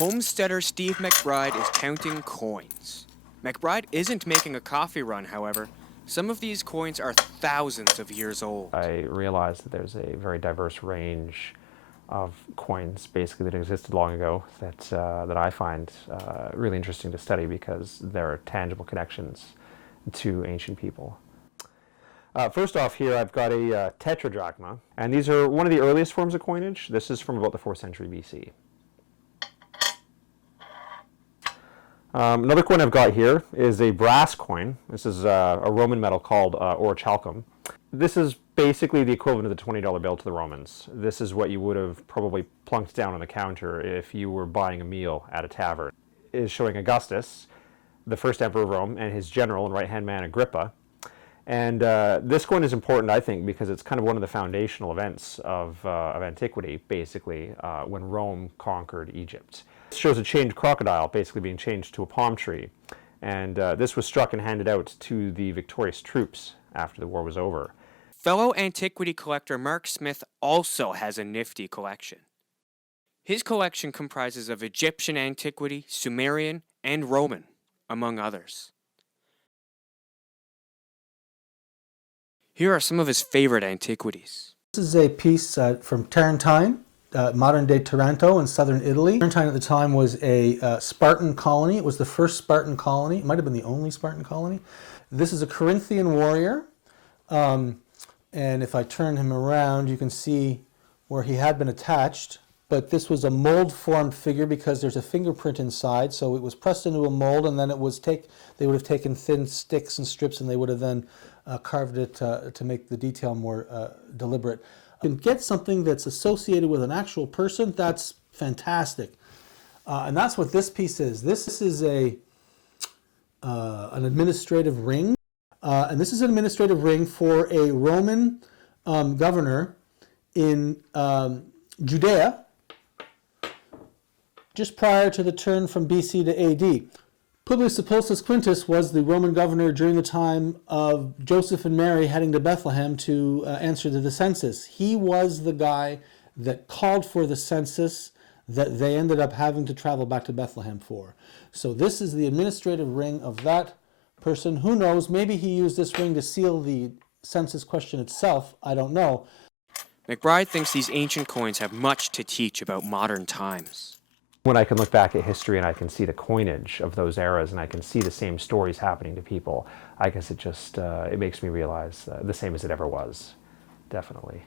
Homesteader Steve McBride is counting coins. McBride isn't making a coffee run, however. Some of these coins are thousands of years old. I realized that there's a very diverse range of coins, basically, that existed long ago that I find really interesting to study because there are tangible connections to ancient people. First off here, I've got a tetradrachma, and these are one of the earliest forms of coinage. This is from about the 4th century BC. Another coin I've got here is a brass coin. This is a Roman metal called Orichalcum. This is basically the equivalent of the $20 bill to the Romans. This is what you would have probably plunked down on the counter if you were buying a meal at a tavern. It is showing Augustus, the first emperor of Rome, and his general and right-hand man Agrippa. And this coin is important, I think, because it's kind of one of the foundational events of antiquity, basically, when Rome conquered Egypt. It shows a chained crocodile basically being changed to a palm tree. And this was struck and handed out to the victorious troops after the war was over. Fellow antiquity collector Mark Smith also has a nifty collection. His collection comprises of Egyptian antiquity, Sumerian, and Roman, among others. Here are some of his favorite antiquities. This is a piece from Tarentine, modern-day Taranto in southern Italy. Tarentine at the time was a Spartan colony. It was the first Spartan colony. It might have been the only Spartan colony. This is a Corinthian warrior. And if I turn him around, you can see where he had been attached. But this was a mold-formed figure because there's a fingerprint inside. So it was pressed into a mold, and then it was they would have taken thin sticks and strips, and they would have then carved it to make the detail more deliberate. You can get something that's associated with an actual person. That's fantastic. And that's what this piece is. This is an administrative ring. And this is an administrative ring for a Roman governor in Judea, just prior to the turn from BC to AD. Publius Sulpicius Quintus was the Roman governor during the time of Joseph and Mary heading to Bethlehem to answer to the census. He was the guy that called for the census that they ended up having to travel back to Bethlehem for. So this is the administrative ring of that person. Who knows, maybe he used this ring to seal the census question itself. I don't know. McBride thinks these ancient coins have much to teach about modern times. When I can look back at history and I can see the coinage of those eras and I can see the same stories happening to people, I guess it just it makes me realize the same as it ever was, definitely.